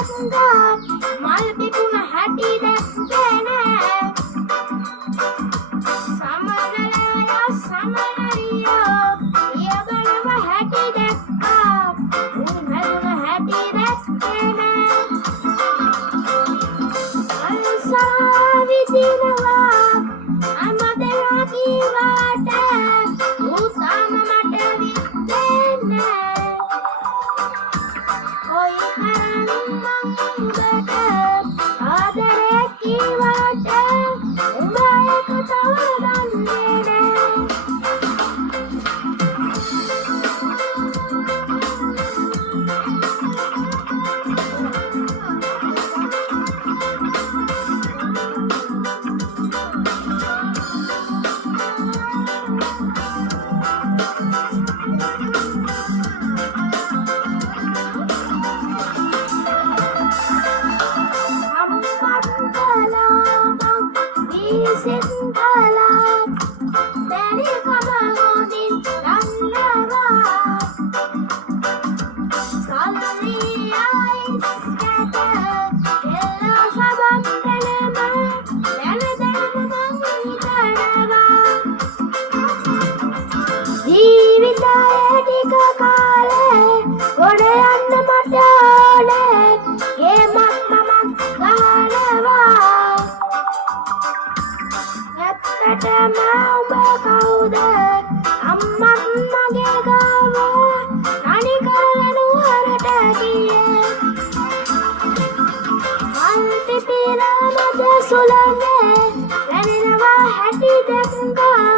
දැක්කා මල් පිපුණ හැටි දැක්කේ නෑ සමනලයා සමනරියෝ යගනව හැටි දැක්කා උන්හරුණ හැටි දැක්කේ නෑ අල්සා විදිනවා අමදලා කීවාට උතාම මට විද්දේ නෑ ඔය තරම් මංගට ආදරේ කීවාට උඹ එක තව දන්නේ නෑ සින්දලා බැරි කමගොඩින් ගන්නවා සල්ලියයි ස්කැට එල්ලා සබම් දෙනම දැන මං හිතනවා ජීවිතයේ ටික කාලේ ගොඩ යන්න මට ඕනේ ගේමක් මම ගහනවා ඇත්තටම ඔබ කවුද අම්මත් මගේ ගාව තනි කරලා නුවරට ගියේ මල් පිපිලා මද සුළඟේ දැනෙනවා හැටි දැක්කා